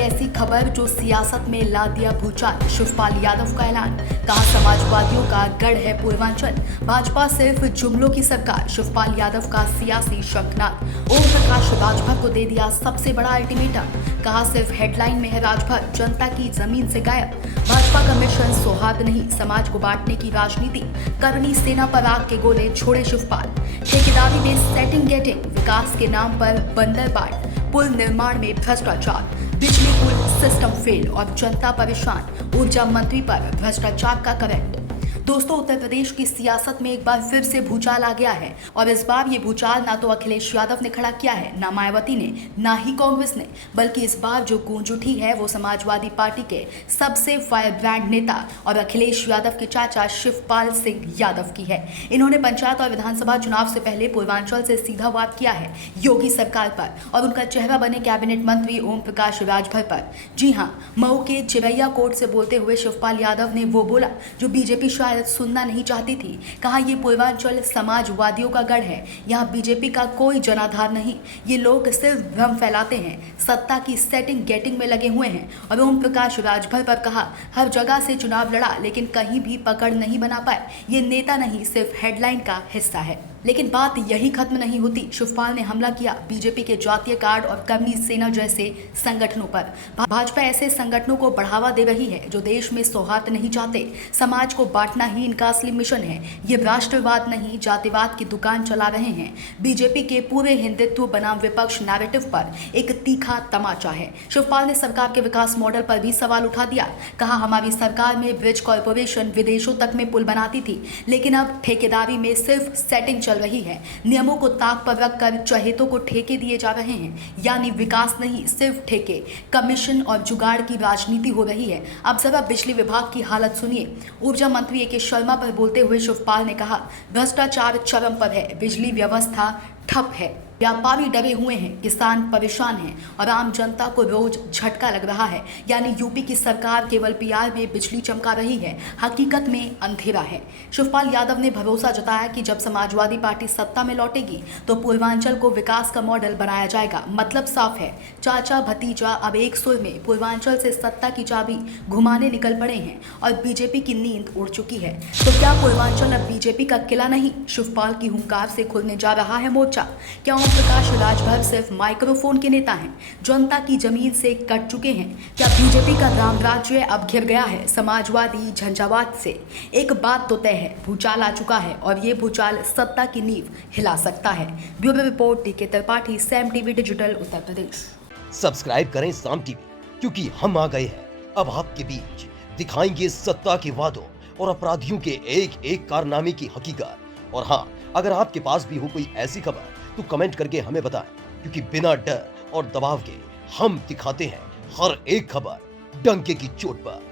ऐसी खबर जो सियासत में ला दिया भूचाल। शिवपाल यादव का ऐलान, कहा समाजवादियों का गढ़ है पूर्वांचल, भाजपा सिर्फ जुमलों की सरकार। शिवपाल यादव का सियासी शंखनाद, ओम प्रकाश राजभर को दे दिया सबसे बड़ा अल्टीमेटम, कहा सिर्फ हेडलाइन में है राजभर, जनता की जमीन से गायब। भाजपा का मिशन सौहार्द नहीं, समाज को बांटने की राजनीति करनी, सेना पर आग के गोले छोड़े शिवपाल। ठेकेदारी में सेटिंग गेटिंग, विकास के नाम पर बंदरबाट, पुल निर्माण में भ्रष्टाचार, बिजली पुल सिस्टम फेल और जनता परेशान। ऊर्जा मंत्री पर भ्रष्टाचार का कमेंट। दोस्तों, उत्तर प्रदेश की सियासत में एक बार फिर से भूचाल आ गया है और इस बार ये भूचाल ना तो अखिलेश यादव ने खड़ा किया है, ना मायावती ने, ना ही कांग्रेस ने, बल्कि इस बार जो गूंज उठी है वो समाजवादी पार्टी के सबसे फायर ब्रांड नेता और अखिलेश यादव के चाचा शिवपाल सिंह यादव की है। इन्होंने पंचायत और विधानसभा चुनाव से पहले पूर्वांचल से सीधा वार किया है योगी सरकार पर और उनका चेहरा बने कैबिनेट मंत्री ओम प्रकाश राजभर पर। जी हाँ, मऊ के चिरैया कोर्ट से बोलते हुए शिवपाल यादव ने वो बोला जो बीजेपी शायद सुनना नहीं चाहती थी। कहा ये पूर्वांचल समाजवादियों का गढ़ है, यहाँ बीजेपी का कोई जनाधार नहीं, ये लोग सिर्फ भ्रम फैलाते हैं, सत्ता की सेटिंग गेटिंग में लगे हुए हैं। और ओम प्रकाश राजभर पर कहा हर जगह से चुनाव लड़ा लेकिन कहीं भी पकड़ नहीं बना पाए, ये नेता नहीं सिर्फ हेडलाइन का हिस्सा है। लेकिन बात यही खत्म नहीं होती। शिवपाल ने हमला किया बीजेपी के जातीय कार्ड और कर्मी सेना जैसे संगठनों पर। भाजपा ऐसे संगठनों को बढ़ावा दे रही है जो देश में सौहार्द नहीं चाहते, समाज को बांटना ही इनका असली मिशन है। ये राष्ट्रवाद नहीं जातिवाद की दुकान चला रहे हैं। बीजेपी के पूरे हिंदुत्व बनाम विपक्ष नैरेटिव पर एक तीखा तमाचा है। शिवपाल ने सरकार के विकास मॉडल पर भी सवाल उठा दिया। कहा हमारी सरकार में ब्रिज कॉरपोरेशन विदेशों तक में पुल बनाती थी, लेकिन अब ठेकेदारी में सिर्फ सेटिंग चल रही है, नियमों को ताक पर रखकर चहेतों को ठेके दिए जा रहे हैं, यानी विकास नहीं सिर्फ ठेके, कमीशन और जुगाड़ की राजनीति हो रही है। अब जरा बिजली विभाग की हालत सुनिए। ऊर्जा मंत्री ए.के. शर्मा पर बोलते हुए शिवपाल ने कहा भ्रष्टाचार चरम पर है, बिजली व्यवस्था ठप है, व्यापारी डरे हुए हैं, किसान परेशान हैं और आम जनता को रोज झटका लग रहा है। यानी यूपी की सरकार केवल पीआर में बिजली चमका रही है, हकीकत में अंधेरा है। शिवपाल यादव ने भरोसा जताया कि जब समाजवादी पार्टी सत्ता में लौटेगी तो पूर्वांचल को विकास का मॉडल बनाया जाएगा। मतलब साफ है, चाचा भतीजा अब एक सुर में पूर्वांचल से सत्ता की चाबी घुमाने निकल पड़े हैं और बीजेपी की नींद उड़ चुकी है। तो क्या पूर्वांचल अब बीजेपी का किला नहीं? शिवपाल की हुंकार से खुलने जा रहा है मोर्चा। क्या ओम प्रकाश राजभर सिर्फ माइक्रोफोन के नेता हैं, जनता की जमीन से कट चुके हैं? क्या बीजेपी का रामराज्य अब घिर गया है समाजवादी झंझावात से? एक बात तो तय है, भूचाल आ चुका है और ये भूचाल सत्ता की नींव हिला सकता है। Bureau report T K. Tripathi, Saam TV digital, Uttar Pradesh. Subscribe करें साम टीवी, क्योंकि हम आ गए हैं अब आपके बीच, दिखाएंगे सत्ता के वादों और अपराधियों के एक एक कारनामे की हकीकत। और हाँ, अगर आपके पास भी हो कोई ऐसी खबर तो कमेंट करके हमें बताएं, क्योंकि बिना डर और दबाव के हम दिखाते हैं हर एक खबर डंके की चोट पर।